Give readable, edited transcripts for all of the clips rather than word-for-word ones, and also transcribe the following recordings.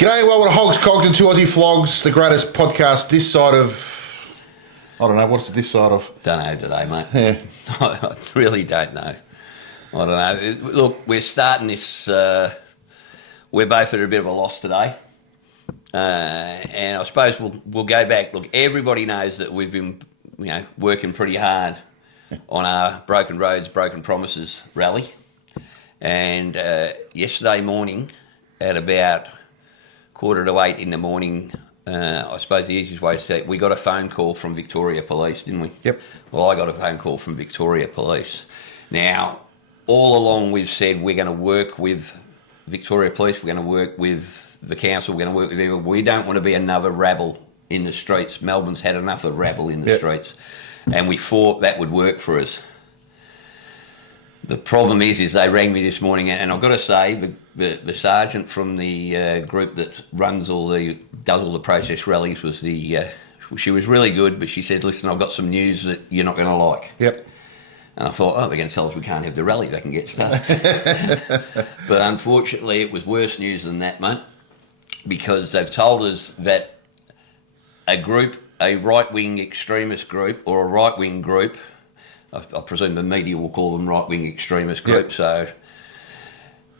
G'day, welcome to Hogs, Cogs and 2 Aussie Flogs, the greatest podcast this side of... I don't know, what's it this side of? Don't know today, mate. Yeah. I really don't know. I don't know. Look, we're starting this... we're both at a bit of a loss today. And I suppose we'll go back. Look, everybody knows that we've been working pretty hard on our Broken Roads, Broken Promises rally. And yesterday morning, at about 7:45 in the morning, I suppose the easiest way to say it, we got a phone call from Victoria Police, didn't we? Yep. Well, I got a phone call from Victoria Police. Now, all along we've said we're going to work with Victoria Police, we're going to work with the council, we're going to work with everyone. We don't want to be another rabble in the streets. Melbourne's had enough of rabble in the streets. And we thought that would work for us. The problem is they rang me this morning, and I've got to say, the sergeant from the group that does all the protest rallies was she was really good, but she said, listen, I've got some news that you're not going to like. Yep. And I thought, they're going to tell us we can't have the rally, they can get started. But unfortunately, it was worse news than that, mate, because they've told us that a right-wing extremist group, or a right-wing group, I presume the media will call them right-wing extremist groups, so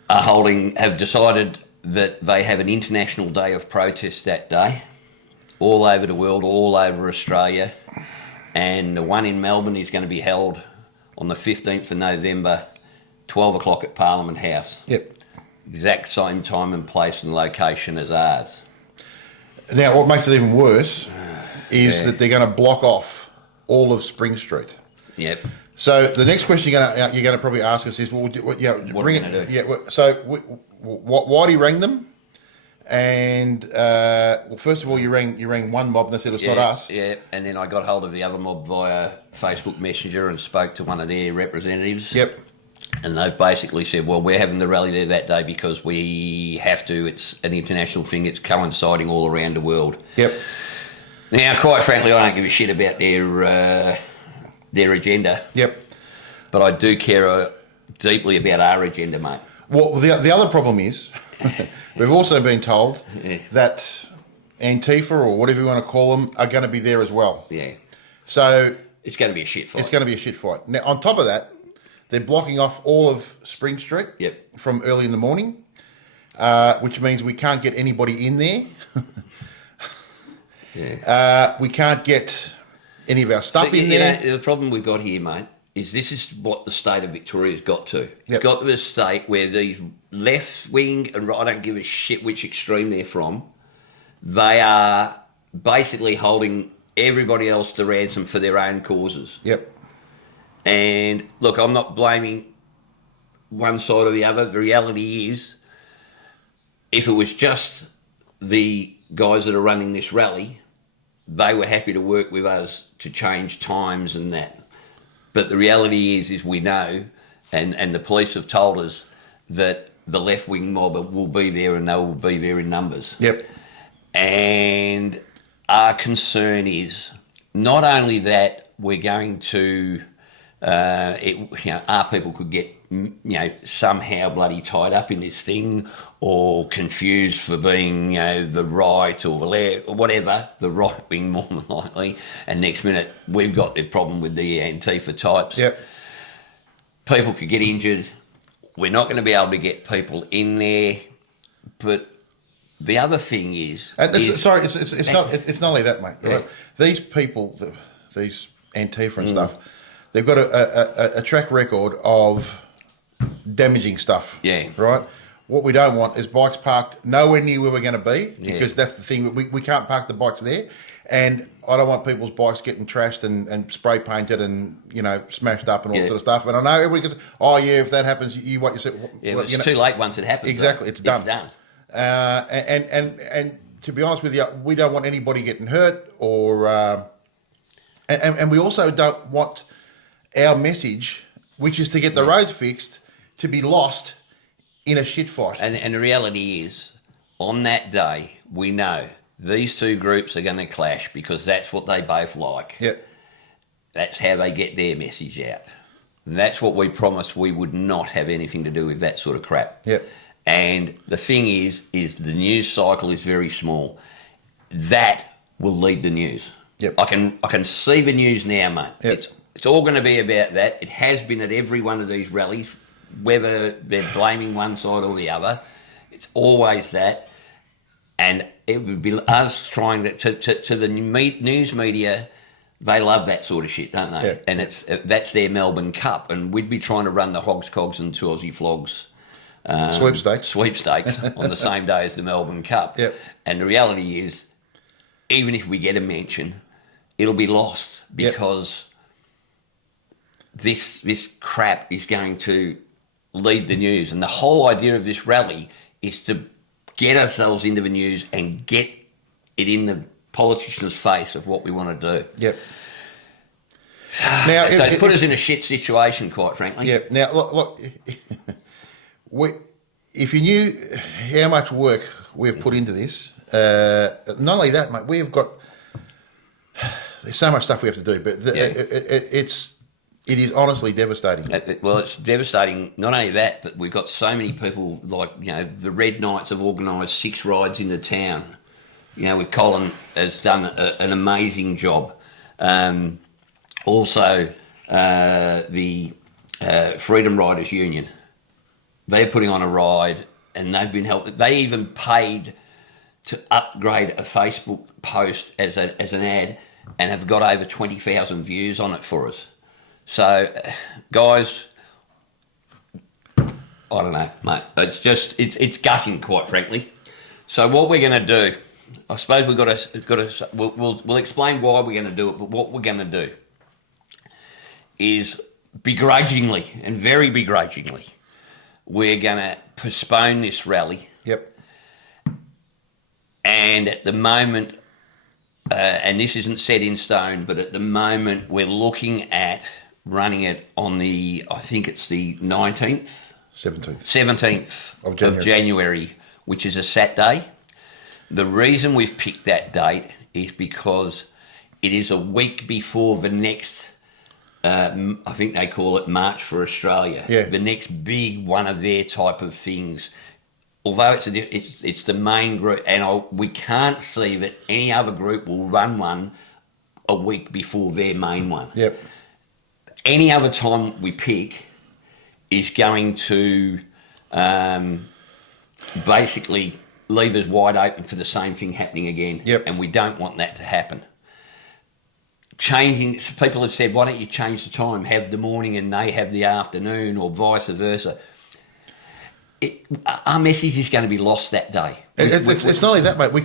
have decided that they have an international day of protest that day, all over the world, all over Australia, and the one in Melbourne is going to be held on the 15th of November, 12 o'clock at Parliament House. Yep. Exact same time and place and location as ours. Now, what makes it even worse is that they're going to block off all of Spring Street. Yep. So the next question you're going to probably ask us is, what are we going to do? Yeah. So why do you ring them? And first of all, you rang one mob and they said it's not us. Yeah. And then I got hold of the other mob via Facebook Messenger and spoke to one of their representatives. Yep. And they've basically said, well, we're having the rally there that day because we have to. It's an international thing. It's coinciding all around the world. Yep. Now, quite frankly, I don't give a shit about their agenda. Yep. But I do care deeply about our agenda, mate. Well, the other problem is we've also been told that Antifa, or whatever you want to call them, are going to be there as well. Yeah. So it's going to be a shit fight. It's going to be a shit fight. Now, on top of that, they're blocking off all of Spring Street from early in the morning, which means we can't get anybody in there. We can't get any of our stuff in there. The problem we've got here, mate, is this is what the state of Victoria's got to. It's got to a state where these left-wing and I don't give a shit which extreme they're from, they are basically holding everybody else to ransom for their own causes. Yep. And look, I'm not blaming one side or the other. The reality is, if it was just the guys that are running this rally, they were happy to work with us to change times and that. But the reality is we know, and the police have told us, that the left-wing mob will be there and they will be there in numbers. Yep. And our concern is not only that we're going to... our people could get, somehow bloody tied up in this thing or confused for being, the right or the left or whatever, the right wing more than likely, and next minute we've got the problem with the Antifa types. Yep. People could get injured. We're not going to be able to get people in there, but the other thing is... it's not only that, mate. Right? These people, these Antifa and stuff, they've got a track record of damaging stuff. Yeah. Right? What we don't want is bikes parked nowhere near where we're going to be, because that's the thing. We can't park the bikes there. And I don't want people's bikes getting trashed and spray painted and, smashed up and all sort of stuff. And I know everybody goes, if that happens, what you said. It's too late once it happens. Exactly. Though. It's done. It's done. And to be honest with you, we don't want anybody getting hurt or... and we also don't want our message, which is to get the roads fixed, to be lost in a shit fight. And the reality is, on that day, we know these two groups are going to clash because that's what they both like. Yep. That's how they get their message out. And that's what we promised we would not have anything to do with that sort of crap. Yep. And the thing is the news cycle is very small. That will lead the news. Yep. I can see the news now, mate. Yep. It's all going to be about that. It has been at every one of these rallies, whether they're blaming one side or the other. It's always that. And it would be us trying to the news media. They love that sort of shit, don't they? Yeah. And that's their Melbourne Cup, and we'd be trying to run the Hogs, Cogs, and 2 Aussie Flogs sweepstakes on the same day as the Melbourne Cup. Yep. And the reality is, even if we get a mention, it'll be lost because this crap is going to lead the news. And the whole idea of this rally is to get ourselves into the news and get it in the politician's face of what we want to do. Yep. Now, so it's put us in a shit situation, quite frankly. Yeah. Now, look if you knew how much work we've put into this, not only that, mate, there's so much stuff we have to do, but it is honestly devastating. Well, it's devastating. Not only that, but we've got so many people, like, you know, the Red Knights have organised 6 rides into town. You know, with Colin has done an amazing job. Also, the Freedom Riders Union, they're putting on a ride, and they've been helping. They even paid to upgrade a Facebook post as an ad, and have got over 20,000 views on it for us. So, guys, I don't know, mate. It's gutting, quite frankly. So what we're going to do, I suppose we'll explain why we're going to do it, but what we're going to do is begrudgingly, and very begrudgingly, we're going to postpone this rally. Yep. And at the moment, and this isn't set in stone, but at the moment we're looking at running it on I think it's the 19th? 17th of January, which is a Saturday. The reason we've picked that date is because it is a week before the next, I think they call it March for Australia, the next big one of their type of things. Although it's the main group, and we can't see that any other group will run one a week before their main one. Yep. Any other time we pick is going to basically leave us wide open for the same thing happening again. Yep. And we don't want that to happen. Changing, people have said, why don't you change the time, have the morning and they have the afternoon, or vice versa. Our message is going to be lost that day. It's not only that, mate. We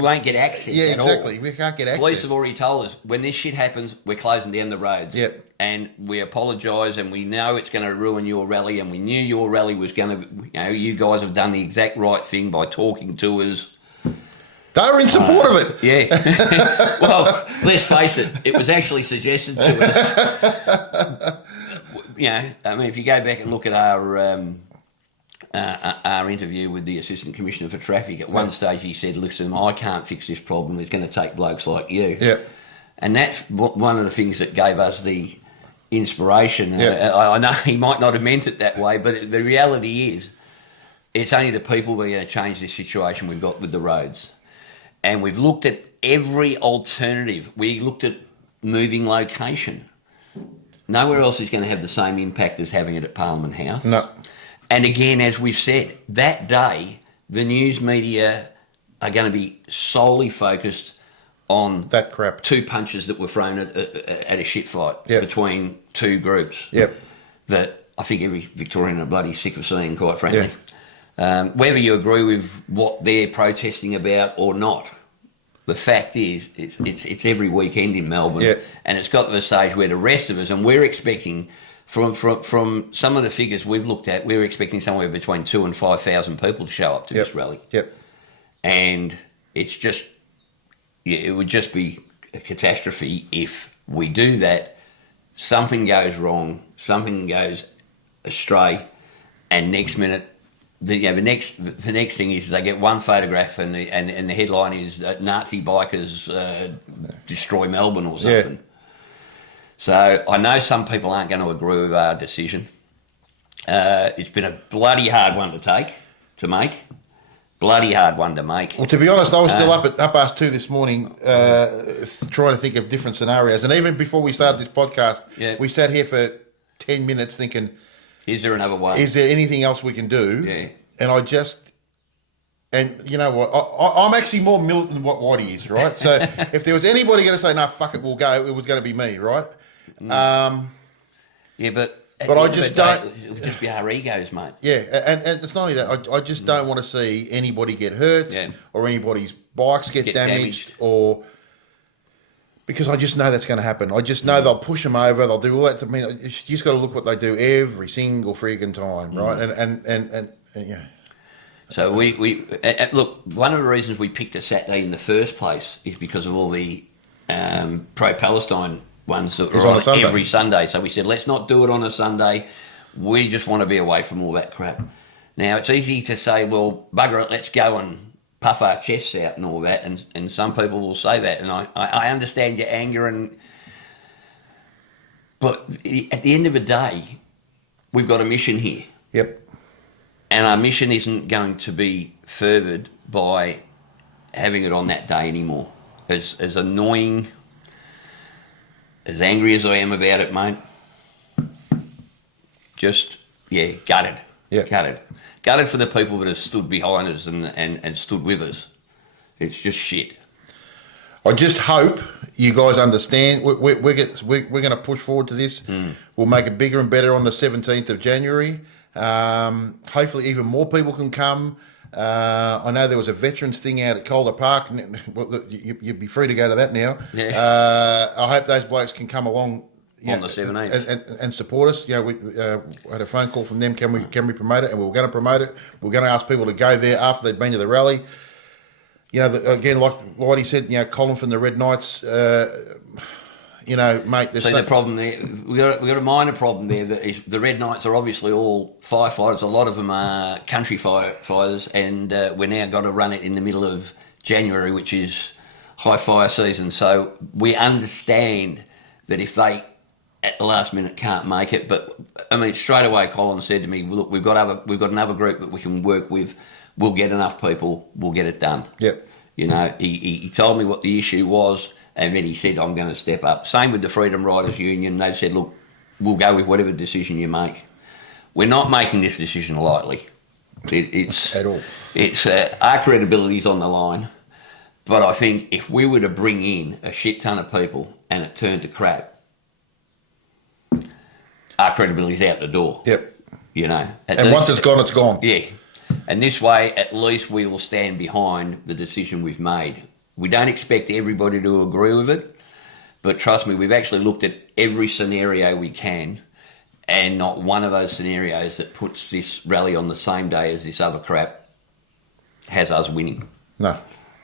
won't get access. Yeah, at exactly. all. We can't get access. Police have already told us when this shit happens, we're closing down the roads. Yep. And we apologise, and we know it's going to ruin your rally, and we knew your rally was going to. You guys have done the exact right thing by talking to us. They were in support of it. Yeah. Well, let's face it. It was actually suggested to us. I mean, if you go back and look at our interview with the Assistant Commissioner for Traffic, at one stage he said, listen, I can't fix this problem, it's going to take blokes like you. Yeah. And that's one of the things that gave us the inspiration. Yeah. I know he might not have meant it that way, but the reality is it's only the people that are going to change this situation we've got with the roads. And we've looked at every alternative. We looked at moving location. Nowhere else is going to have the same impact as having it at Parliament House. No. And again, as we've said, that day, the news media are going to be solely focused on that crap. 2 punches that were thrown at a shit fight between 2 groups. Yep. That I think every Victorian are bloody sick of seeing, quite frankly. Yeah. Whether you agree with what they're protesting about or not, the fact is it's every weekend in Melbourne, and it's got to the stage where the rest of us, and we're expecting. From some of the figures we've looked at, we're expecting somewhere between 2,000 and 5,000 people to show up to this rally. Yep. And it's just, it would just be a catastrophe if we do that. Something goes wrong, something goes astray, and next minute, the next thing is they get one photograph and the headline is Nazi bikers destroy Melbourne or something. Yeah. So I know some people aren't going to agree with our decision, It's been a bloody hard one to make. Bloody hard one to make. Well, to be honest, I was still up past 2 this morning trying to think of different scenarios. And even before we started this podcast, we sat here for 10 minutes thinking, is there another way? Is there anything else we can do? Yeah. And you know what? I'm actually more militant than what Whitey is, right? So if there was anybody going to say, no, fuck it, we'll go, it was going to be me, right? Yeah, but I just don't. It would just be our egos, mate. Yeah, and it's not only that. I just don't want to see anybody get hurt or anybody's bikes get damaged or because I just know that's going to happen. I just know they'll push them over. They'll do all that. I mean, you just got to look what they do every single frigging time, right? And yeah. So we look. One of the reasons we picked a Saturday in the first place is because of all the pro-Palestine ones that are on every Sunday. So we said, let's not do it on a Sunday. We just want to be away from all that crap. Now, it's easy to say, well, bugger it, let's go and puff our chests out and all that. And some people will say that. And I understand your anger. But at the end of the day, we've got a mission here. Yep. And our mission isn't going to be furthered by having it on that day anymore. As annoying, as angry as I am about it, mate, just, gutted. Yeah. Gutted. Gutted for the people that have stood behind us and stood with us. It's just shit. I just hope you guys understand. We're going to push forward to this. We'll make it bigger and better on the 17th of January. Hopefully even more people can come. I know there was a veterans thing out at Calder Park. You'd be free to go to that now. Yeah. I hope those blokes can come along on the 17th and support us. You know, we had a phone call from them. Can we promote it? And we were going to promote it. We're going to ask people to go there after they've been to the rally. You know, again, like Whitey said, you know, Colin from the Red Knights. You know, mate. See, the problem there, we got a minor problem there. That the Red Knights are obviously all firefighters. A lot of them are country firefighters, and we're now got to run it in the middle of January, which is high fire season. So we understand that if they at the last minute can't make it, but I mean straight away, Colin said to me, "Look, we've got another group that we can work with. We'll get enough people. We'll get it done." Yep. You know, he told me what the issue was. And then he said, I'm going to step up. Same with the Freedom Riders Union. They've said, look, we'll go with whatever decision you make. We're not making this decision lightly. It's at all. It's our credibility's on the line. But I think if we were to bring in a shit ton of people and it turned to crap, our credibility's out the door. Yep. You know. And once it's gone, it's gone. Yeah. And this way, at least we will stand behind the decision we've made. We don't expect everybody to agree with it, but trust me, we've actually looked at every scenario we can, and not one of those scenarios that puts this rally on the same day as this other crap has us winning. No.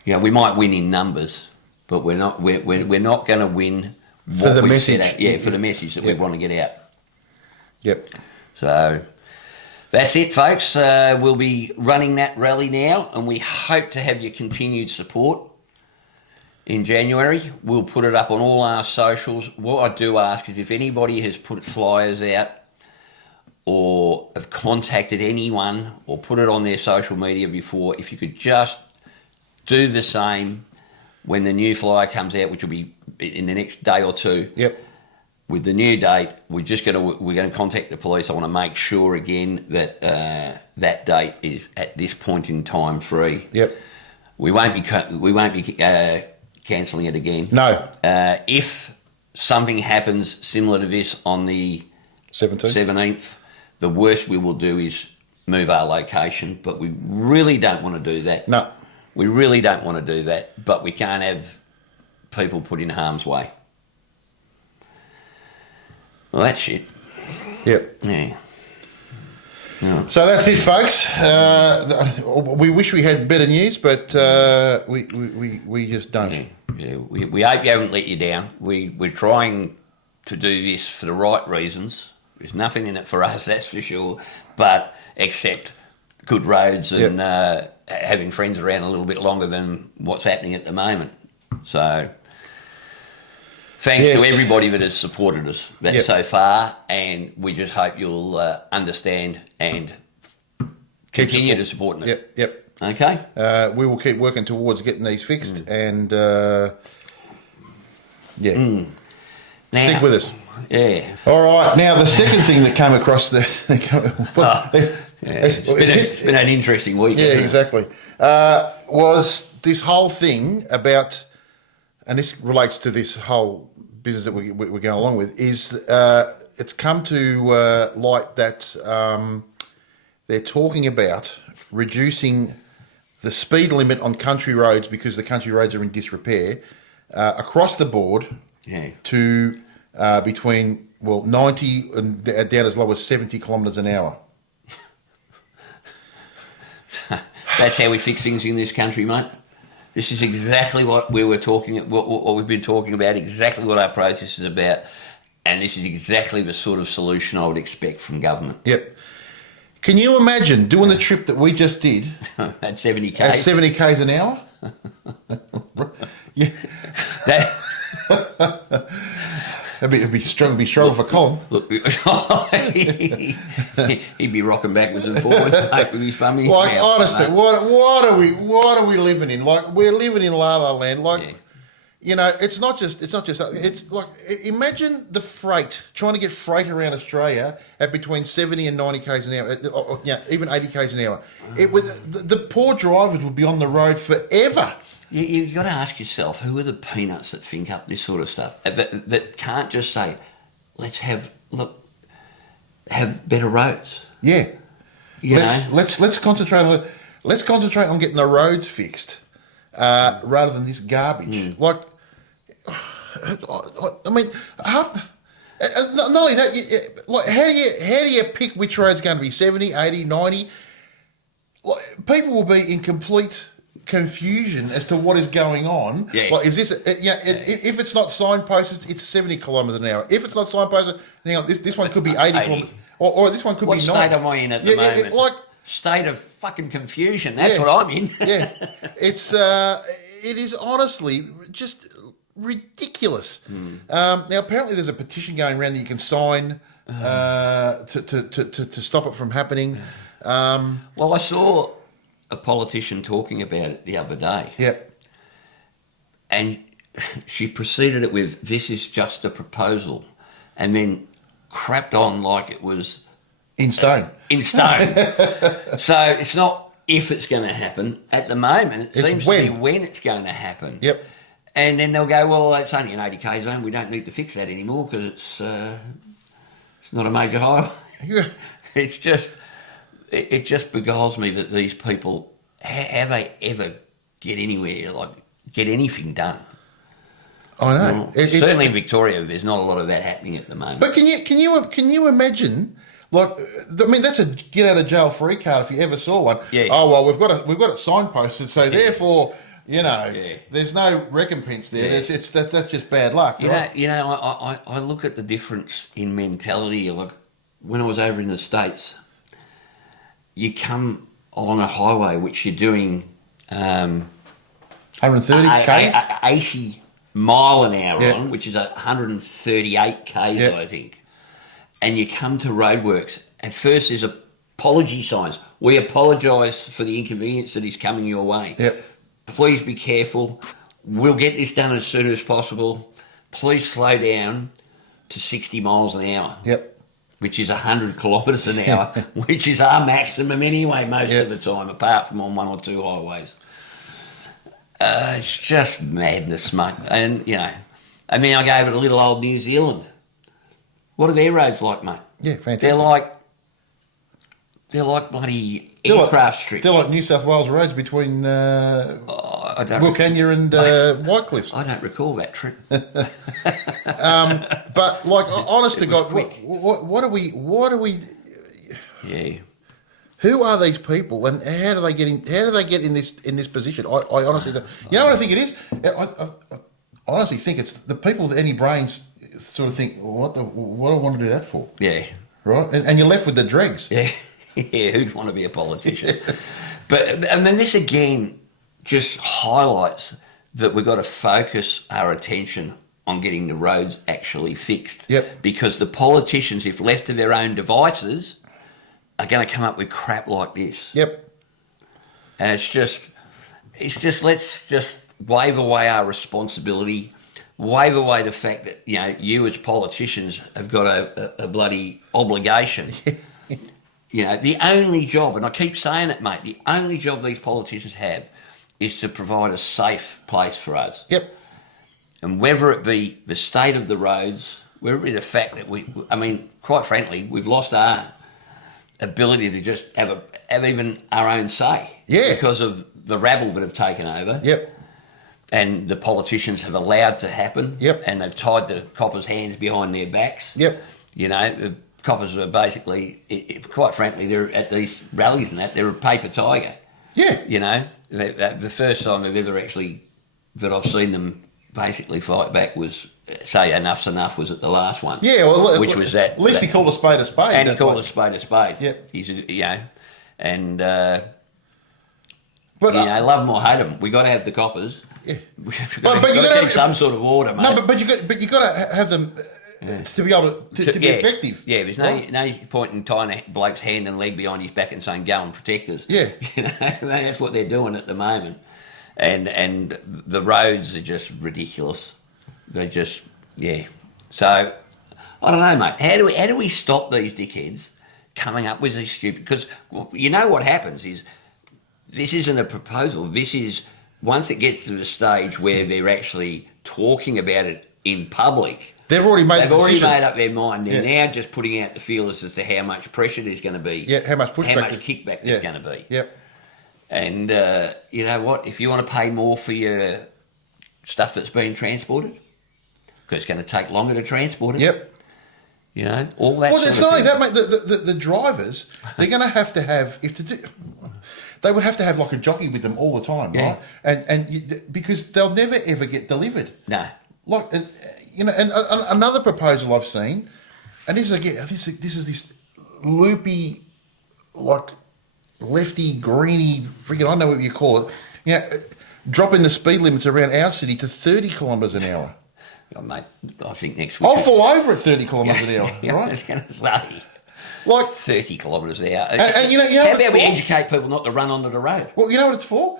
You know, we might win in numbers, but we're not going to win for the message. For the message that we want to get out. Yep. So that's it, folks. We'll be running that rally now, and we hope to have your continued support. In January, we'll put it up on all our socials. What I do ask is if anybody has put flyers out or have contacted anyone or put it on their social media before, if you could just do the same when the new flyer comes out, which will be in the next day or two. Yep. With the new date, we're going to contact the police. I want to make sure again that that date is at this point in time free. Yep. We won't be cancelling it again. No. If something happens similar to this on the 17th, the worst we will do is move our location, but we really don't want to do that. No. We really don't want to do that, but we can't have people put in harm's way. Well, that's it. Yep. Yeah. So that's it, folks. We wish we had better news, but we just don't. Yeah. We hope you haven't let you down. We're trying to do this for the right reasons. There's nothing in it for us, that's for sure, but except good roads and having friends around a little bit longer than what's happening at the moment. So thanks Yes. to everybody that has supported us Yep. so far, and we just hope you'll understand and continue to support it. Yep. Okay. We will keep working towards getting these fixed, and Now, stick with us. Yeah. All right. Now, the second thing that came across It's been an interesting week. Yeah, hasn't it? exactly. Was this whole thing about, and this relates to this whole business that we're going along with, is it's come to light that they're talking about reducing the speed limit on country roads because the country roads are in disrepair across the board to between 90 and down as low as 70 kilometres an hour. That's how we fix things in this country, mate. This is exactly what we were talking, what we've been talking about, exactly what our process is about, and this is exactly the sort of solution I would expect from government. Yep. Can you imagine doing the trip that we just did At 70k? at 70 k's an hour? Yeah. It'd be struggle for Colin. Look, he'd be rocking backwards and forwards, mate, with his family. Like, honestly, what are we living in? Like, we're living in La La Land. Like, you know, it's not just. It's like, imagine the freight, trying to get freight around Australia at between 70 and 90 k's an hour. Yeah, even 80 k's an hour. It would. The poor drivers would be on the road forever. You've got to ask yourself, who are the peanuts that think up this sort of stuff? That can't just say, let's have better roads. Yeah. You know? Let's concentrate on getting the roads fixed rather than this garbage. Like, I mean, not only that, like, how do you pick which road's going to be 70, 80, 90? Like, people will be in complete confusion as to what is going on. Yeah. Like, is this? If it's not signposted, it's 70 kilometres an hour. If it's not signposted, hang on, this one could be 80 kilometres, or this one could What be 90. state am I in at the moment? Like, state of fucking confusion. That's what I'm in. Yeah, it is honestly just ridiculous. Now, apparently, there's a petition going around that you can sign to stop it from happening. Well, I saw a politician talking about it the other day. Yep. And she preceded it with, this is just a proposal, and then crapped on like it was In stone. in stone. So it's not if it's going to happen. At the moment, it It's seems when. to be when it's going to happen. Yep. And then they'll go, well, it's only an 80k zone. We don't need to fix that anymore because it's not a major highway. Yeah. It's just, it just beguiles me that these people, how they ever get anywhere, like get anything done. I know. Well, certainly in Victoria, there's not a lot of that happening at the moment. But can you imagine? Like, I mean, that's a get out of jail free card if you ever saw one. Yeah. Oh well, we've got it signposted, so therefore, you know, there's no recompense there. Yeah. That's just bad luck. Right? I look at the difference in mentality. Like when I was over in the States, you come on a highway which you're doing 130 k's. 80 mile an hour Yeah. on, which is 138 k's, Yeah. I think. And you come to roadworks. At first, there's apology signs. We apologise for the inconvenience that is coming your way. Yep. Please be careful. We'll get this done as soon as possible. Please slow down to 60 miles an hour. Yep. Which is 100 kilometres an hour, which is our maximum anyway most of the time, apart from on one or two highways. It's just madness, mate. And, you know, I mean, I gave it a little old New Zealand. What are their roads like, mate? Yeah, fantastic. They're like bloody aircraft strips. They're like New South Wales roads between Wilcannia and Whitecliffs. I don't recall that trip. But like, honest to God, what are we? Yeah. Who are these people, and how do they get in this position? I honestly don't. You know what I think it is? I honestly think it's the people with any brains sort of think, what do I want to do that for? Yeah. Right, and you're left with the dregs. Yeah. Yeah, who'd want to be a politician? But, I mean, this again just highlights that we've got to focus our attention on getting the roads actually fixed. Yep. Because the politicians, if left to their own devices, are going to come up with crap like this. Yep. And it's just let's just wave away our responsibility, wave away the fact that, you know, you as politicians have got a bloody obligation. You know, the only job, and I keep saying it, mate, the only job these politicians have is to provide a safe place for us. Yep. And whether it be the state of the roads, whether it be the fact that I mean, quite frankly, we've lost our ability to just have even our own say. Yeah. Because of the rabble that have taken over. Yep. And the politicians have allowed to happen. Yep. And they've tied the coppers' hands behind their backs. Yep. You know, the coppers are basically, quite frankly, they're at these rallies and that, they're a paper tiger. Yeah. You know, the first time I've ever actually, that I've seen them basically fight back was, say enough's enough was at the last one. Yeah, well, which was that. At least he called a spade a spade. And he called a spade a spade. Yep. He's, you know, and, but, you know, love them or hate them, we got to have the coppers. Yeah. We've But got you to gotta keep some sort of order, mate. No, but you got to have them to be able to be effective. Yeah, there's no point in tying a bloke's hand and leg behind his back and saying, go and protect us. Yeah. You know, that's what they're doing at the moment. And the roads are just ridiculous. They're just, yeah. So, I don't know, mate. How do we stop these dickheads coming up with these stupid... Because you know what happens is, this isn't a proposal. This is, once it gets to the stage where they're actually talking about it in public... They've already made up their mind. They're now just putting out the feelers as to how much pressure there's going to be. Yeah, how much pushback. How much kickback there's going to be. Yep. And you know what? If you want to pay more for your stuff that's being transported, because it's going to take longer to transport it. Yep. You know, all that. Well, it's not only that, mate. The drivers, they're going to have they would have to have like a jockey with them all the time, right? And because they'll never ever get delivered. No. Like, you know, and another proposal I've seen, and this is again, this is this loopy, like lefty, greeny, freaking, I don't know what you call it. You know, dropping the speed limits around our city to 30 kilometres an hour. Oh, mate, I think next week... I'll fall over at 30 kilometres an hour, right? I was going to say... Like 30 kilometres an hour. And you know how about we educate people not to run onto the road? Well, you know what it's for?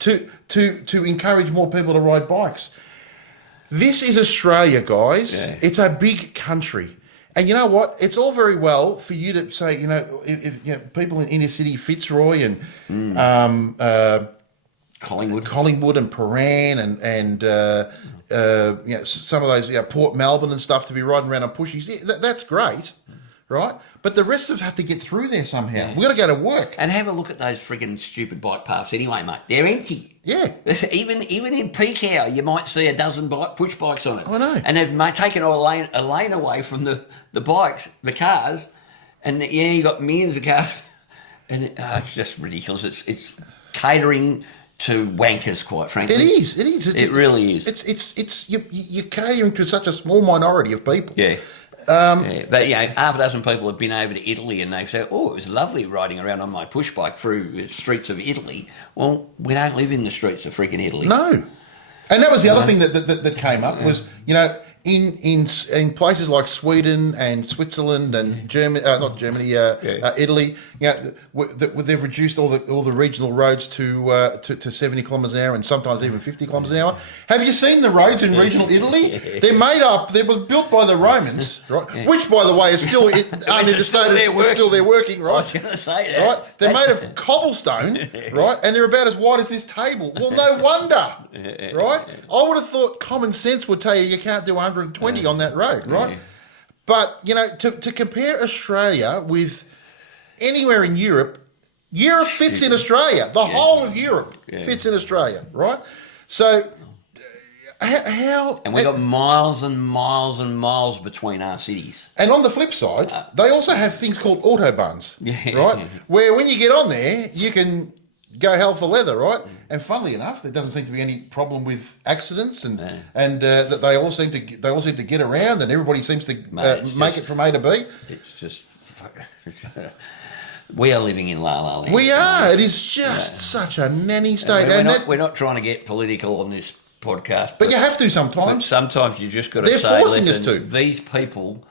To encourage more people to ride bikes. This is Australia, guys. Yeah. It's a big country. And you know what? It's all very well for you to say, you know, if you know, people in inner city, Fitzroy and Collingwood and Paran and you know, some of those, you know, Port Melbourne and stuff, to be riding around on pushies. Yeah, that's great, right? But the rest of us have to get through there somehow. Yeah. We've got to go to work. And have a look at those frigging stupid bike paths anyway, mate. They're empty. Yeah. Even in peak hour, you might see a dozen push bikes on it. I know. And they've taken a lane away from the bikes, the cars, and you've got millions of cars. And it's just ridiculous. It's catering to wankers, quite frankly. It is. It really is. It's you're catering to such a small minority of people. Yeah. But you know, half a dozen people have been over to Italy and they've said, "Oh, it was lovely riding around on my push bike through the streets of Italy." Well, we don't live in the streets of freaking Italy. No. And that was the other thing that came up was, you know, in places like Sweden and Switzerland and Germany, not Germany, Italy, you know, they've reduced all the regional roads to 70 kilometres an hour and sometimes even 50 kilometres an hour. Have you seen the roads in regional Italy? They were built by the Romans, right? Yeah. Which, by the way, is still still they're working, right? I was going to say that. Right? They're made of cobblestone, right? And they're about as wide as this table. Well, no wonder, right? I would have thought common sense would tell you can't do 120 on that road, right? Yeah. But, you know, to compare Australia with anywhere in Europe fits in Australia. The whole of Europe fits in Australia, right? So, how... And we've got miles and miles and miles between our cities. And on the flip side, they also have things called autobahns, right? Where when you get on there, you can go hell for leather, right? And funnily enough, there doesn't seem to be any problem with accidents, and that they all seem to get around, and everybody seems to make it from A to B. It's just we are living in la la land. We are. It is just such a nanny state. And we're not trying to get political on this podcast. But you have to sometimes. Sometimes you just got to They're say, forcing us listen, to. these people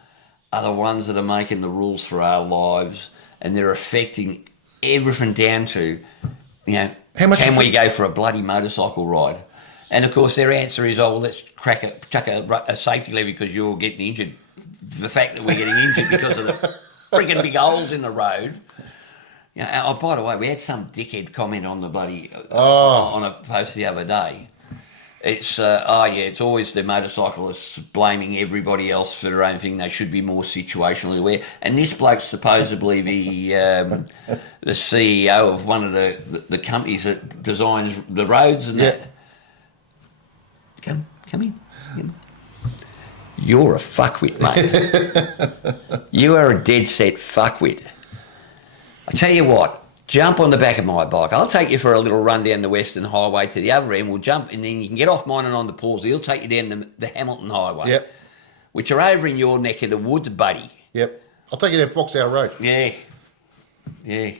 are the ones that are making the rules for our lives, and they're affecting everything down to, you know, can we go for a bloody motorcycle ride? And of course, their answer is, oh, well, let's chuck a safety levy because you're getting injured. The fact that we're getting injured because of the freaking big holes in the road. You know, oh, by the way, we had some dickhead comment on the bloody on a post the other day. It's it's always the motorcyclists blaming everybody else for their own thing. They should be more situationally aware. And this bloke's supposedly the CEO of one of the companies that designs the roads and that. Come in. You're a fuckwit, mate. You are a dead set fuckwit. I tell you what, jump on the back of my bike. I'll take you for a little run down the Western Highway to the other end. We'll jump and then you can get off mine and on the Pawsey. He'll take you down the Hamilton Highway, which are over in your neck of the woods, buddy. Yep. I'll take you down Foxhour Road. Yeah. The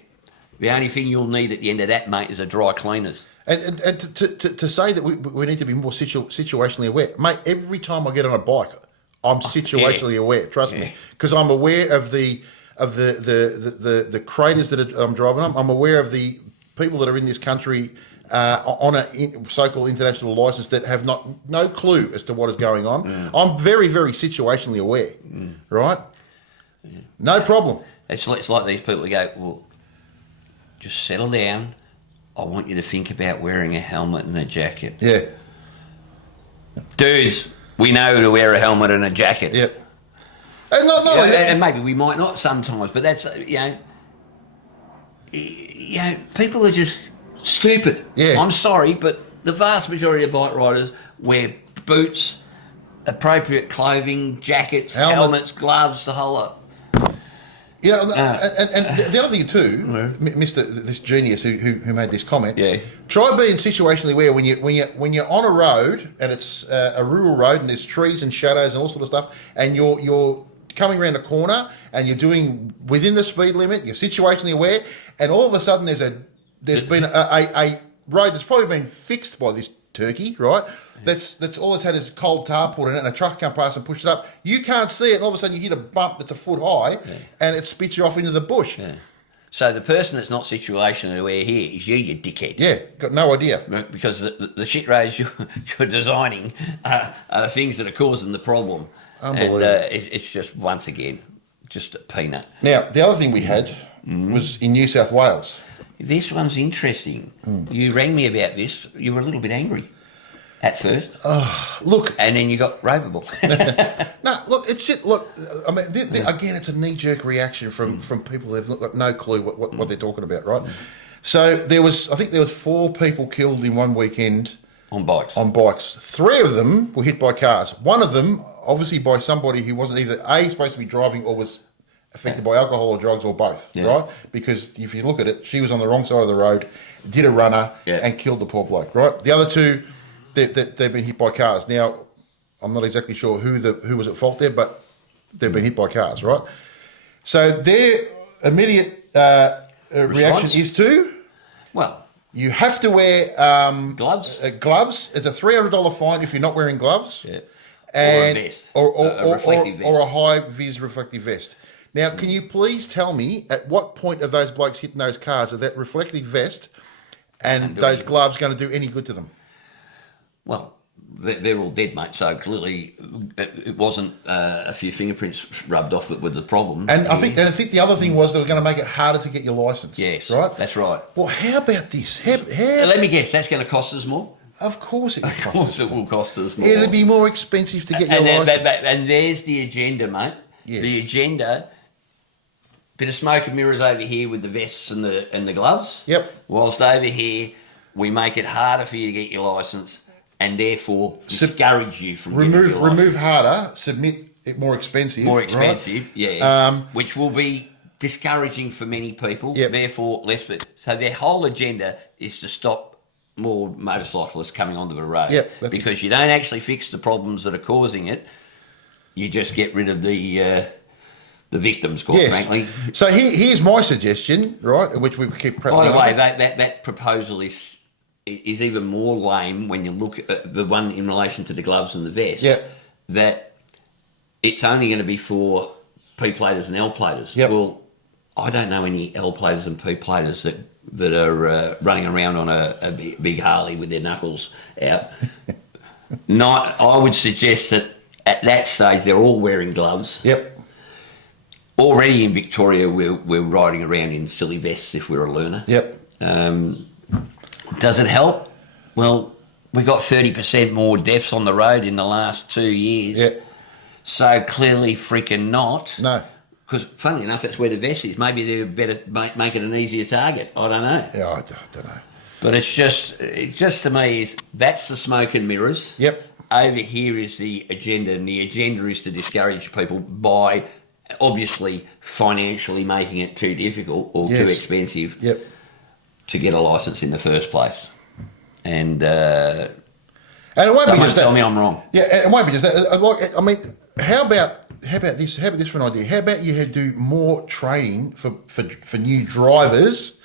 only thing you'll need at the end of that, mate, is a dry cleaners. And to say that we need to be more situationally aware, mate. Every time I get on a bike, I'm situationally aware. Trust me, because I'm aware of the craters that I'm driving on. I'm aware of the people that are in this country on a so-called international license that have no clue as to what is going on. I'm very, very situationally aware, right? Yeah. No problem. It's like these people that go, well, just settle down. I want you to think about wearing a helmet and a jacket. Yeah. Dudes, we know to wear a helmet and a jacket. Yep. And maybe we might not sometimes, but that's, people are just stupid. Yeah. I'm sorry, but the vast majority of bike riders wear boots, appropriate clothing, jackets, helmets, gloves, the whole lot. You know, and the other thing too, this genius who made this comment. Yeah. Try being situationally aware when you're on a road and it's a rural road and there's trees and shadows and all sort of stuff, and you're coming around a corner and you're doing within the speed limit. You're situationally aware, and all of a sudden there's been a road that's probably been fixed by this turkey, right? That's all it's had is cold tar put in it, and a truck come past and push it up. You can't see it, and all of a sudden you hit a bump that's a foot high, and it spits you off into the bush. Yeah. So the person that's not situationally aware here is you dickhead. Yeah, got no idea. Because the shit roads you're designing are things that are causing the problem. Unbelievable. And it's just, once again, just a peanut. Now, the other thing we had was in New South Wales. This one's interesting. You rang me about this. You were a little bit angry. At first, look, and then you got ropeable. No, look, it's shit. Look, I mean, again, it's a knee-jerk reaction from people who've got no clue what they're talking about, right? So I think there was 4 people killed in one weekend on bikes. 3 of them were hit by cars. One of them, obviously, by somebody who wasn't either supposed to be driving or was affected by alcohol or drugs or both, right? Because if you look at it, she was on the wrong side of the road, did a runner, and killed the poor bloke, right? The other 2. They've been hit by cars. Now, I'm not exactly sure who was at fault there, but they've been hit by cars, right? So their immediate reaction is to, well, you have to wear gloves. Gloves. It's a $300 fine if you're not wearing gloves. Yeah. And, or a vest. Or a reflective vest. Or a high-vis reflective vest. Now, can you please tell me at what point of those blokes hitting those cars are that reflective vest and those gloves going to do any good to them? Well, they're all dead, mate, so clearly it wasn't a few fingerprints rubbed off that were the problem. And I think the other thing was they were going to make it harder to get your licence. Yes, right? That's right. Well, how about this? Let me guess, that's going to cost us more? Of course it will cost us. Of course it will cost us more. It'll be more expensive to get your licence. And there's the agenda, mate. Yes. The agenda, bit of smoke and mirrors over here with the vests and the gloves. Yep. Whilst over here, we make it harder for you to get your licence, and therefore discourage you from remove harder, submit it more expensive. More expensive, right? Yeah. Which will be discouraging for many people. Yep. Therefore, less. So their whole agenda is to stop more motorcyclists coming onto the road. Yep, because you don't actually fix the problems that are causing it. You just get rid of the victims, quite frankly. So here's my suggestion, right? Which we keep. By the way, that proposal is is even more lame when you look at the one in relation to the gloves and the vest. Yep. That it's only going to be for P platers and L platers. Yep. Well, I don't know any L platers and P platers that are running around on a big Harley with their knuckles out. I would suggest that at that stage they're all wearing gloves. Yep. Already in Victoria, we're riding around in silly vests if we're a learner. Yep. Does it help? Well, we got 30% more deaths on the road in the last 2 years. Yep. So clearly freaking not. No. Because funnily enough, that's where the vest is. Maybe they're better make it an easier target. I don't know. Yeah, I don't know. But it's just to me that's the smoke and mirrors. Yep. Over here is the agenda, and the agenda is to discourage people by obviously financially making it too difficult or too expensive Yep. to get a licence in the first place. And it won't be just that. Tell me I'm wrong. Yeah, it won't be just that. Like, I mean, how about this? How about this for an idea? How about you do more training for new drivers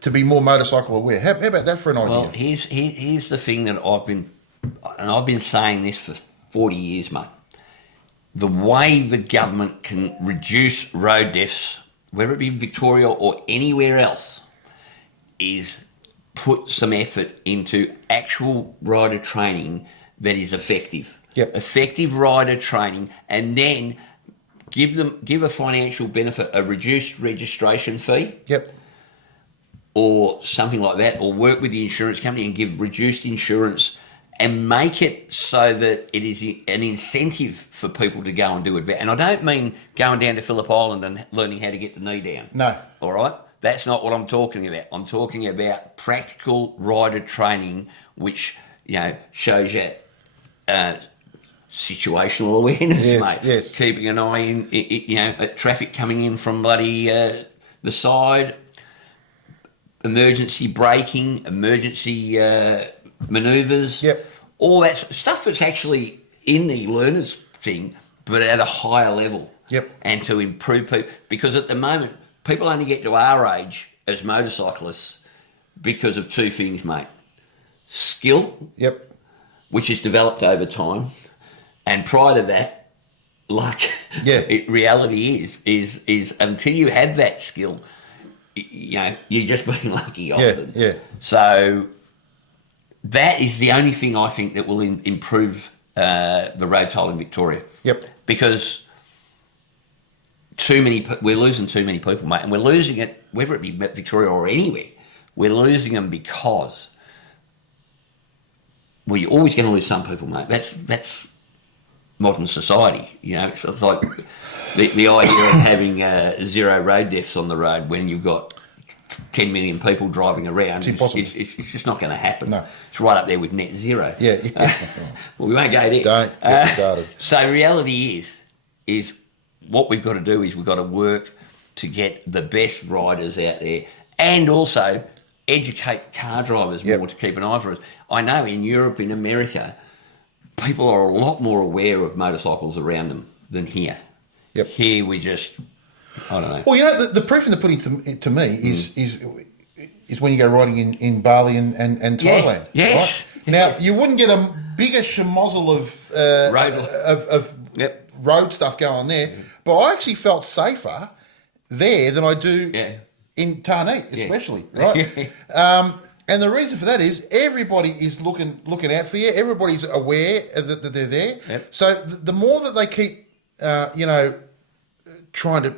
to be more motorcycle aware? How about that for an idea? Well, here's the thing that I've been saying this for 40 years, mate. The way the government can reduce road deaths, whether it be in Victoria or anywhere else, is put some effort into actual rider training that is effective. Yep. Effective rider training, and then give a financial benefit, a reduced registration fee. Yep. Or something like that, or work with the insurance company and give reduced insurance and make it so that it is an incentive for people to go and do it. And I don't mean going down to Phillip Island and learning how to get the knee down. No. All right? That's not what I'm talking about. I'm talking about practical rider training, which, shows you situational awareness, mate. Yes. Keeping an eye in, at traffic coming in from bloody the side, emergency braking, emergency manoeuvres. Yep. All that stuff that's actually in the learners thing, but at a higher level. Yep. And to improve people. Because at the moment, people only get to our age as motorcyclists because of two things, mate. Skill. Yep. Which is developed over time. And prior to that, luck. Yeah. Reality is until you have that skill, you're just being lucky often. Yeah. So that is the only thing I think that will improve the road toll in Victoria. Yep. Because we're losing too many people, mate, and we're losing it, whether it be Victoria or anywhere, we're losing them because, well, you're always going to lose some people, mate. That's modern society. It's like the idea of having zero road deaths on the road when you've got 10 million people driving around. It's impossible. It's just not going to happen. No. It's right up there with net zero. Yeah. Well, we won't go there. Don't get started. So reality is what we've got to do is we've got to work to get the best riders out there and also educate car drivers more to keep an eye for us. I know in Europe, in America, people are a lot more aware of motorcycles around them than here. Yep. Here we just, I don't know. Well, the proof in the pudding to me is when you go riding in Bali and Thailand. Yes. Right? Now, you wouldn't get a bigger schmozzle of road stuff going there, but I actually felt safer there than I do in Tarneet, especially, right? And the reason for that is everybody is looking out for you. Everybody's aware that they're there. Yep. So the more that they keep, trying to,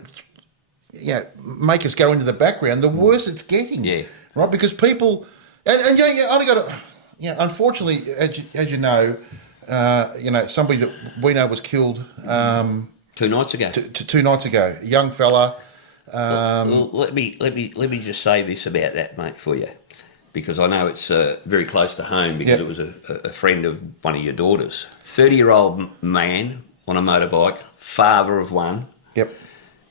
make us go into the background, the worse it's getting. Yeah. Right? Because people, and you only got to, unfortunately, as you know, somebody that we know was killed 2 nights ago. 2 nights ago, a young fella. Well, let me just say this about that, mate, for you, because I know it's very close to home because it was a friend of one of your daughters. 30-year-old man on a motorbike, father of one. Yep.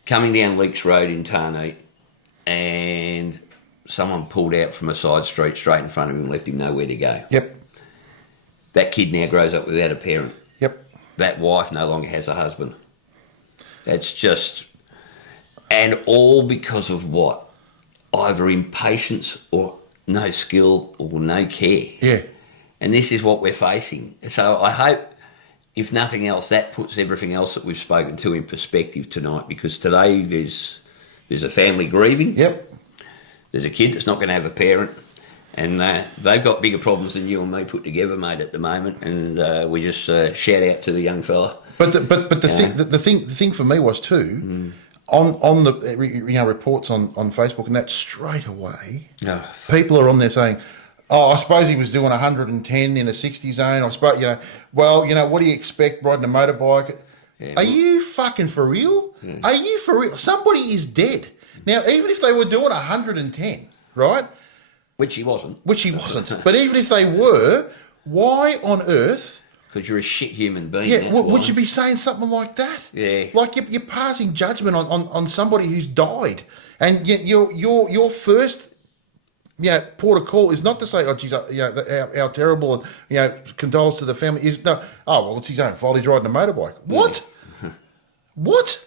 Coming down Leaks Road in Tarneet, and someone pulled out from a side street straight in front of him and left him nowhere to go. Yep. That kid now grows up without a parent. Yep. That wife no longer has a husband. That's just... And all because of what? Either impatience or no skill or no care. Yeah. And this is what we're facing. So I hope, if nothing else, that puts everything else that we've spoken to in perspective tonight, because today there's a family grieving. Yep. There's a kid that's not going to have a parent, and they've got bigger problems than you and me put together, mate, at the moment. And we just shout out to the young fella. But the thing for me was too, on the reports on Facebook and that, straight away, people are on there saying, "Oh, I suppose he was doing 110 in a 60 zone. I suppose, what do you expect riding a motorbike?" Yeah, are you fucking for real? Yeah. Are you for real? Somebody is dead. Now, even if they were doing 110, right? Which he wasn't. But even if they were, why on earth? Because you're a shit human being. Yeah, would you be saying something like that? Yeah. Like you're passing judgment on somebody who's died. And your first port of call is not to say, "Oh, geez, how terrible," and condolence to the family. Is no, "Oh, well, it's his own fault. He's riding a motorbike." What? Yeah. What?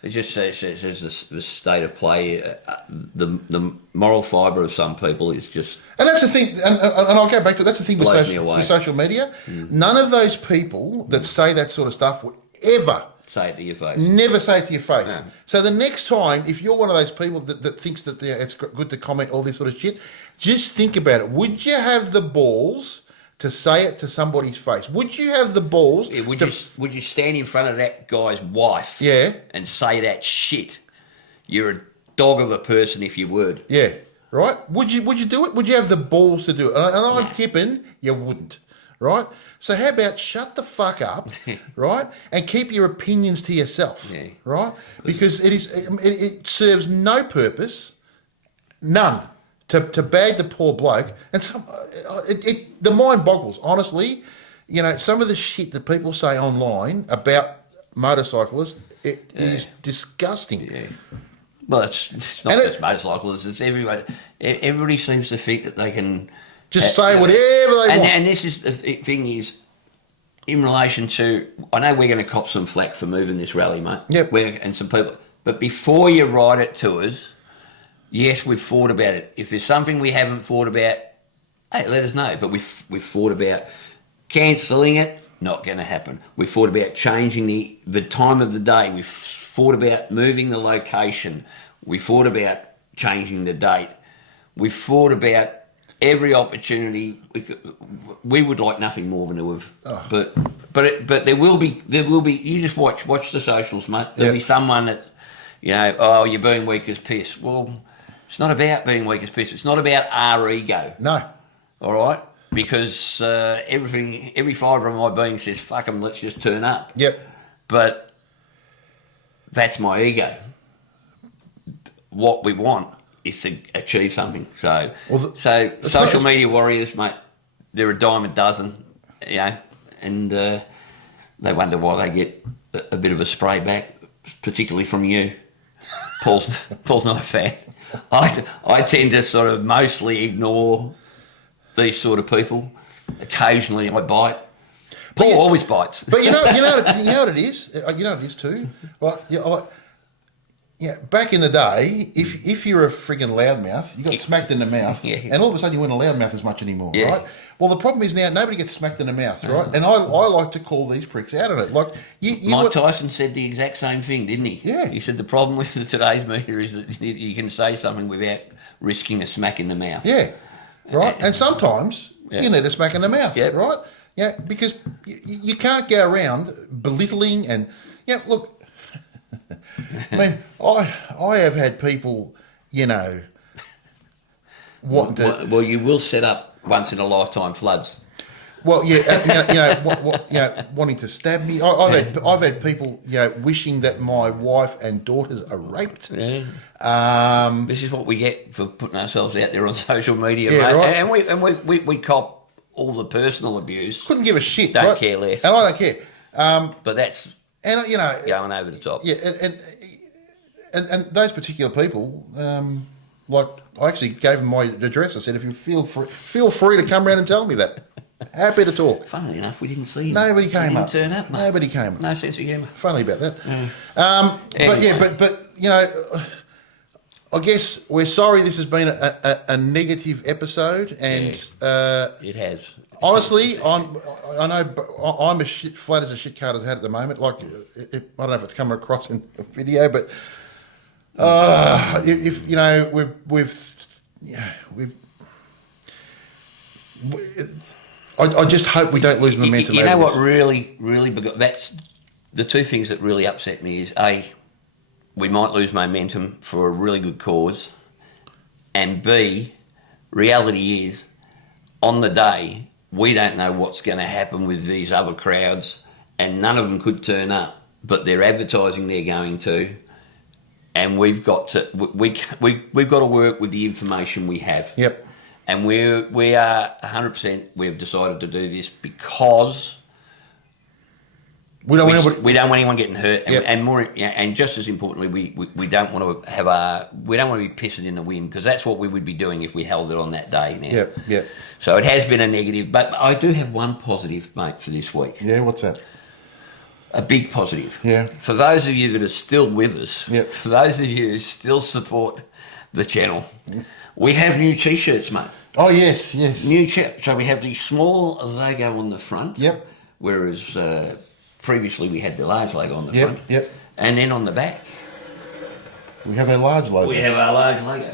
It just says the state of play. The moral fibre of some people is just. And that's the thing. And I'll go back to it. That's the thing with social media. None of those people that say that sort of stuff would ever say it to your face. Never say it to your face. No. So the next time, if you're one of those people that thinks that it's good to comment all this sort of shit, just think about it. Would you have the balls to say it to somebody's face? Would you have the balls? Yeah, would you stand in front of that guy's wife? Yeah. And say that shit? You're a dog of a person if you would. Yeah. Right. Would you do it? Would you have the balls to do it? And I'm tipping you wouldn't. Right? So how about shut the fuck up, right, and keep your opinions to yourself, right? Because it serves no purpose, none, to bag the poor bloke. And the mind boggles, honestly. Some of the shit that people say online about motorcyclists, it is disgusting. Yeah. Well, it's not just motorcyclists; it's everybody. Everybody seems to think that they can. Just say whatever they want. And this is the thing is, in relation to, I know we're going to cop some flack for moving this rally, mate. Yep. And some people, but before you write it to us, yes, we've thought about it. If there's something we haven't thought about, hey, let us know. But we've thought about cancelling it, not going to happen. We've thought about changing the time of the day. We've thought about moving the location. We thought about changing the date. We've thought about every opportunity. We would like nothing more than to have, but there will be. You just watch the socials, mate. There'll be someone that, you're being weak as piss. Well, it's not about being weak as piss. It's not about our ego. No. All right, because every fibre of my being says, "Fuck them, let's just turn up." Yep. But that's my ego. What we want is to achieve something. So, social media warriors, mate, they're a dime a dozen, and they wonder why they get a bit of a spray back, particularly from you. Paul's not a fan. I tend to sort of mostly ignore these sort of people. Occasionally I bite. Paul always bites. But you know what it is? You know what it is too? Back in the day, if you're a friggin' loudmouth, you got smacked in the mouth, and all of a sudden you weren't a loudmouth as much anymore, right? Well, the problem is now nobody gets smacked in the mouth, right? And I like to call these pricks out on it. Like Mike Tyson said the exact same thing, didn't he? Yeah. He said the problem with today's media is that you can say something without risking a smack in the mouth. Yeah, right. And sometimes you need a smack in the mouth, right? Yeah, because you can't go around belittling and look. I mean, I have had people, wanting to. Well, you will set up once in a lifetime floods. Well, wanting to stab me. I've had people, wishing that my wife and daughters are raped. Yeah. This is what we get for putting ourselves out there on social media, mate. Right. And we cop all the personal abuse. Couldn't give a shit. Don't care less. And I don't care. But that's. And going over the top. Yeah, and those particular people, like I actually gave them my address. I said, if you feel free to come around and tell me that. Happy to talk. Funnily enough, we didn't see him. Nobody came up. Didn't turn up, mate. Nobody came up. No sense of humour. Funny about that. Anyway. But I guess we're sorry this has been a negative episode, and it has. honestly, I know I'm as flat as a shit Carter's had at the moment. Like, I don't know if it's coming across in the video, but if you know, I just hope we don't lose momentum. You know what really, that's the two things that really upset me is A, we might lose momentum for a really good cause, and B, reality is, on the day, we don't know what's going to happen with these other crowds, and none of them could turn up, but they're advertising they're going to, and we've got to we've got to work with the information we have. Yep. And we are 100%. We've decided to do this because we don't want anyone getting hurt, and more, and just as importantly, we don't want to we don't want to be pissing in the wind, because that's what we would be doing if we held it on that day now. Yep. So it has been a negative, but I do have one positive, mate, for this week. Yeah, what's that? A big positive. Yeah. For those of you that are still with us, yep. For those of you who still support the channel, we have new T-shirts, mate. Oh yes. So we have the small logo on the front. Yep. Whereas previously we had the large logo on the front. Yep. And then on the back, we have our large logo. We have our large logo.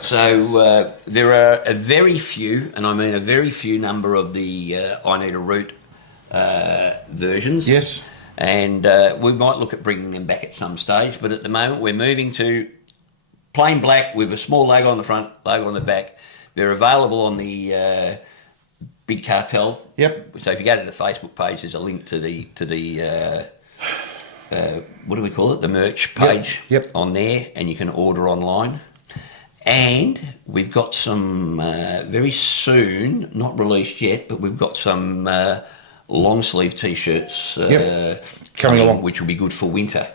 So there are a very few, and I mean a very few number of the I Need a Root versions. Yes. And we might look at bringing them back at some stage, but at the moment we're moving to plain black with a small logo on the front, logo on the back. They're available on the Big Cartel. Yep. So if you go to the Facebook page, there's a link to the what do we call it? The merch page. Yep. On there, and you can order online. And we've got some very soon, not released yet, but we've got some long sleeve T-shirts coming along, which will be good for winter.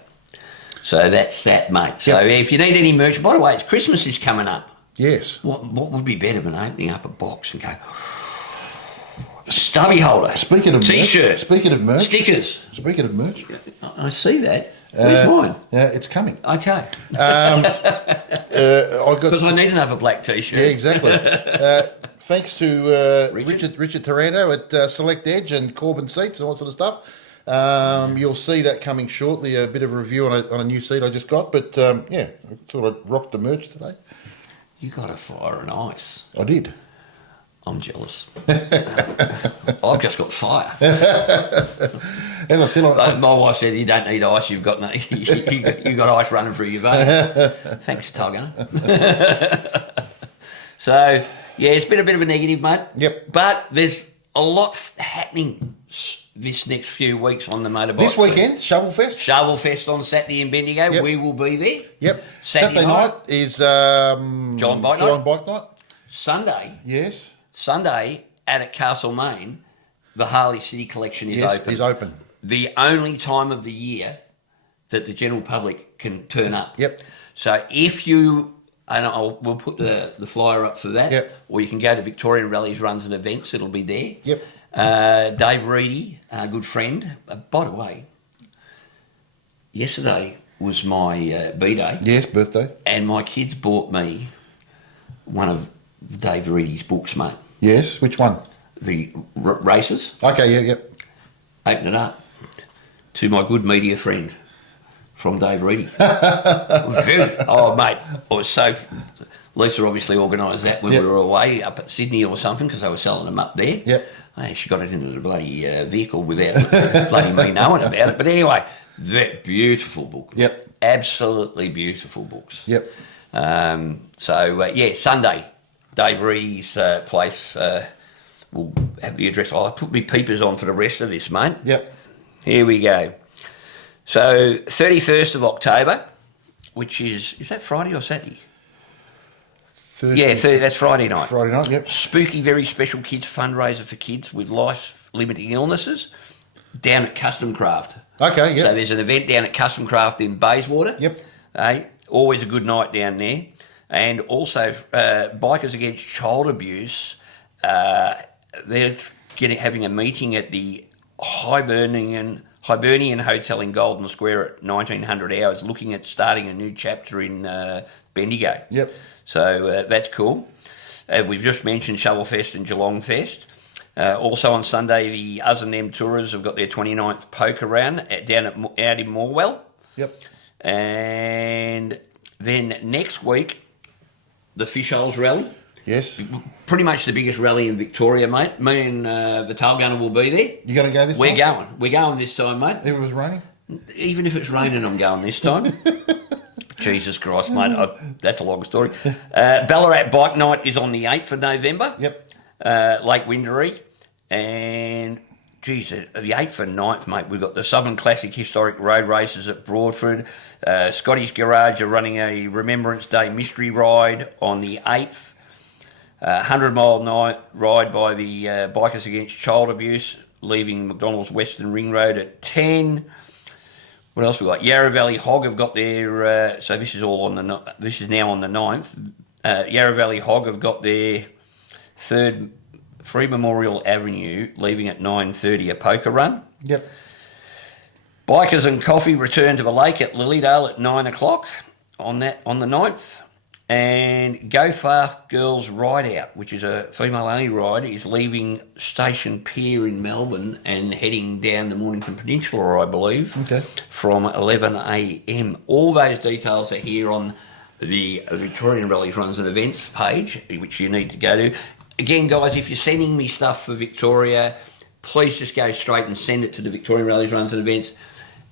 So that's that, mate. So if you need any merch, by the way, it's Christmas is coming up. Yes. What would be better than opening up a box and go, stubby holder. Speaking of T-shirt. Merch, speaking of merch. Stickers. Speaking of merch. I see that. Where's mine? Yeah, it's coming. Okay. Because I need another black T-shirt. Yeah, exactly. Thanks to Richard Taranto at Select Edge and Corbin Seats and all that sort of stuff. You'll see that coming shortly, a bit of a review on a new seat I just got. But I thought I'd rock the merch today. You got a fire and ice. I did. I'm jealous. I've just got fire. As I said, my wife said, you don't need ice, you've got you got ice running through your veins. Thanks, Tugger. So, yeah, it's been a bit of a negative, mate. Yep. But there's a lot happening this next few weeks on the motorbike. This weekend, Shovelfest. Shovelfest on Saturday in Bendigo. Yep. We will be there. Yep. Saturday night is Geelong Bike Night. Sunday. Yes. Sunday at Castlemaine, the Harley City Collection is open. Is open. The only time of the year that the general public can turn up. Yep. So if you, and we'll put the flyer up for that. Yep. Or you can go to Victorian Rallies Runs and Events. It'll be there. Yep. Dave Reedy, a good friend. By the way, yesterday was my B-day. Yes, birthday. And my kids bought me one of Dave Reedy's books, mate. Yes, which one? The races. Okay, yep. Open it up to my good media friend from Dave Reedy. Oh, mate, I was so... Lisa obviously organised that when we were away up at Sydney or something, because they were selling them up there. Yep. Hey, she got it into the bloody vehicle without bloody me knowing about it. But anyway, that beautiful book. Yep. Absolutely beautiful books. Yep. Sunday, Dave Reedy's place will have the address. I put my peepers on for the rest of this, mate. Yep. Here we go. So, 31st of October, which is that Friday or Saturday? 30, that's Friday night. Friday night, yep. Spooky, very special kids fundraiser for kids with life-limiting illnesses down at Custom Craft. Okay, yep. So there's an event down at Custom Craft in Bayswater. Yep. Always a good night down there. And also, Bikers Against Child Abuse, they're having a meeting at the Hibernian Hibernian Hotel in Golden Square at 1900 hours, looking at starting a new chapter in Bendigo. Yep. So that's cool. We've just mentioned Shovelfest and Geelong Fest. Also on Sunday, the Us and Them Tourers have got their 29th poker round out in Morwell. Yep. And then next week, the Fish Holes Rally. Yes. Pretty much the biggest rally in Victoria, mate. Me and the tail gunner will be there. You going to go this We're time? going. We're going this time, mate. If it was raining? Even if it's raining, I'm going this time. Jesus Christ, mate. That's a long story. Ballarat Bike Night is on the 8th of November. Yep. Lake Winderee. And, geez, the 8th and 9th, mate, we've got the Southern Classic Historic Road Races at Broadford. Scotty's Garage are running a Remembrance Day mystery ride on the 8th. 100-mile night ride by the Bikers Against Child Abuse, leaving McDonald's Western Ring Road at 10. What else we got? Yarra Valley Hog have got their. So this is all on this is now on the 9th. Yarra Valley Hog have got their third Free Memorial Avenue, leaving at 9:30 a poker run. Yep. Bikers and Coffee return to the lake at Lilydale at 9 o'clock on the 9th. And Go Far Girls Ride Out, which is a female-only ride, is leaving Station Pier in Melbourne and heading down the Mornington Peninsula, I believe, from 11 a.m. All those details are here on the Victorian Rallies Runs and Events page, which you need to go to. Again, guys, if you're sending me stuff for Victoria, please just go straight and send it to the Victorian Rallies Runs and Events.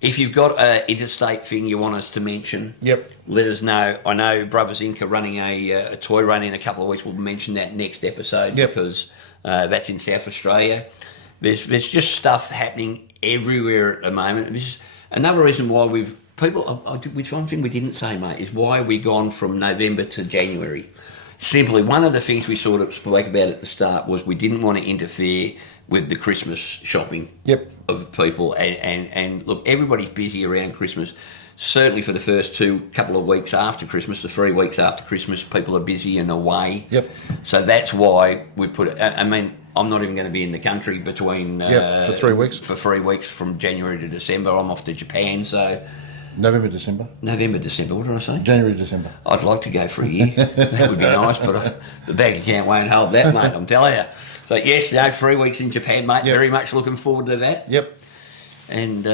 If you've got an interstate thing you want us to mention, let us know. I know Brothers Inc. are running a toy run in a couple of weeks. We'll mention that next episode because that's in South Australia. There's just stuff happening everywhere at the moment. This is another reason why which one thing we didn't say, mate, is why we've gone from November to January. Simply, one of the things we sort of spoke about at the start was we didn't want to interfere with the Christmas shopping of people. And look, everybody's busy around Christmas. Certainly for the first couple of weeks after Christmas, the 3 weeks after Christmas, people are busy and away. So that's why we've put it. I mean, I'm not even going to be in the country between... for 3 weeks. For 3 weeks from January to December. I'm off to Japan, so... November, December, what did I say? January, December. I'd like to go for a year. That would be nice, but the bank account won't hold that, mate, I'm telling you. So, yes, 3 weeks in Japan, mate. Very much looking forward to that. And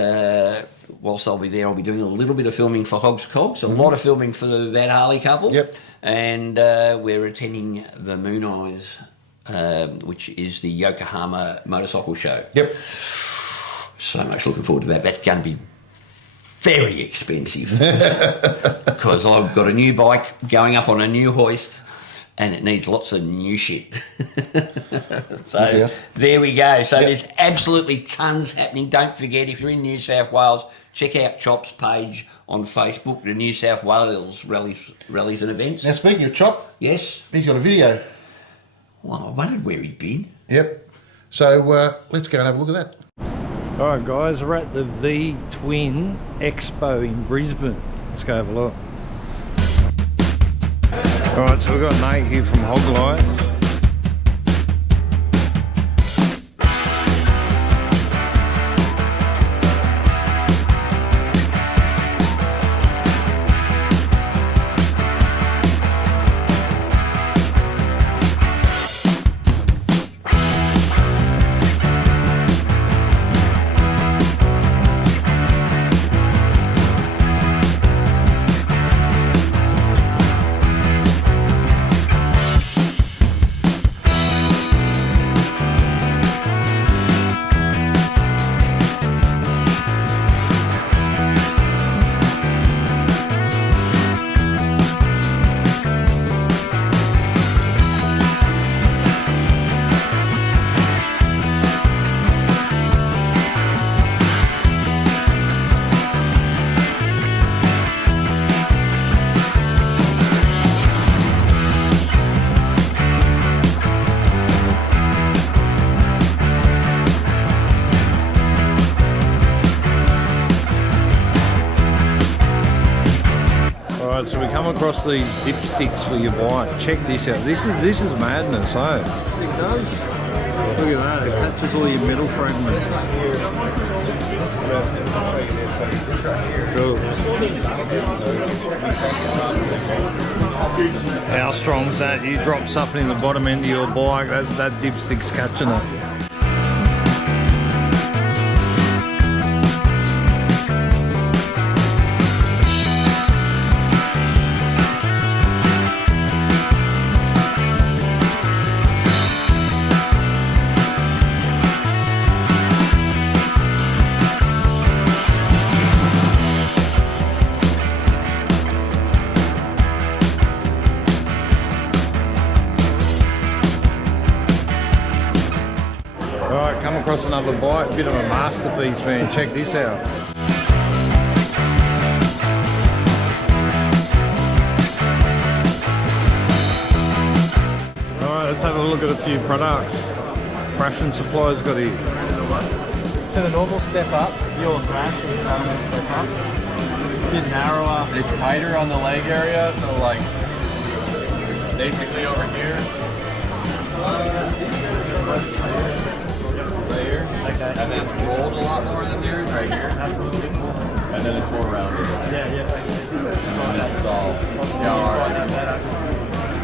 whilst I'll be there, I'll be doing a little bit of filming for Hogs, Cogs, a lot of filming for that Harley couple. And we're attending the Moon Eyes, which is the Yokohama motorcycle show. So much looking forward to that. That's going to be very expensive because I've got a new bike going up on a new hoist and it needs lots of new shit. So there we go. So there's absolutely tons happening. Don't forget, if you're in New South Wales, check out Chop's page on Facebook, the New South Wales Rallies and Events. Now, speaking of Chop, yes, he's got a video. Well, I wondered where he'd been. So let's go and have a look at that. Alright guys, we're at the V-Twin Expo in Brisbane. Let's go have a look. Alright, so we've got Nate here from HOGLIGHTS. So we come across these dipsticks for your bike. Check this out. This is madness, eh? It does. Look at that, it catches all your metal fragments. Cool. How strong's that? You drop something in the bottom end of your bike, that dipstick's catching it. Alright, come across another bike, bit of a masterpiece, man. Check this out. Alright, let's have a look at a few products. Ration Supply's got here. To the normal step up, your thrash and salmon step up. A bit narrower. It's tighter on the leg area, so like basically over here. Right here. Okay. And then it's rolled a lot more than yours right here. That's a little bit more. And then it's more rounded. Yeah, yeah. And that's all. Yeah, all right.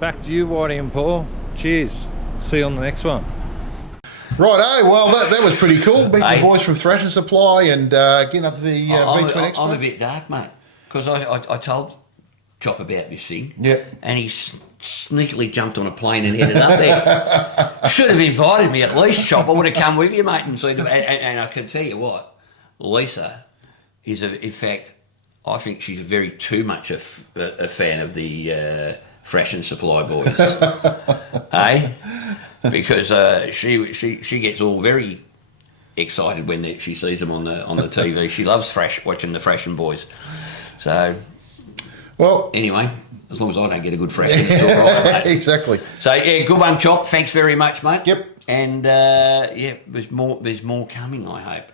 Back to you, Whitey and Paul. Cheers. See you on the next one. Right, well, that was pretty cool. Meeting Hey. the boys from Thrashing Supply and getting up to the V-Twin Expo. I'm a bit dark, mate, because I told Chop about this thing. Yeah. And he sneakily jumped on a plane and headed up there. Should have invited me at least, Chop. I would have come with you, mate, and seen them. And I can tell you what, Lisa is, in fact, I think she's very too much a fan of the Ration Supply boys. Hey? Because she gets all very excited when she sees them on the TV. She loves watching the Ration boys. So, Well, anyway, as long as I don't get a good Ration, it's all right, mate. exactly. So yeah, good one, Chop. Thanks very much, mate. Yep. And yeah, there's more coming, I hope.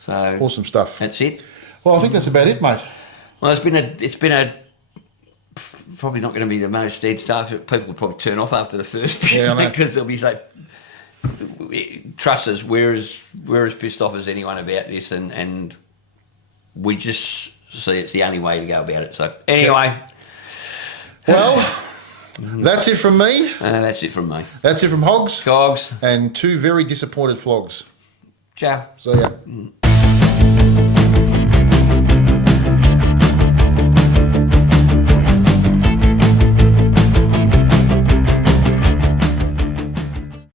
So Awesome stuff. that's it. Well, I think that's about it, mate. Well, it's been a probably not going to be the most dead stuff. People will probably turn off after the first, Yeah, I know. because they'll be so. Trust us, we're as pissed off as anyone about this, and we just see it's the only way to go about it. So anyway, Well, that's it from me. that's it from me. That's it from Hogs. Cogs, And two very disappointed Flogs. ciao. See ya.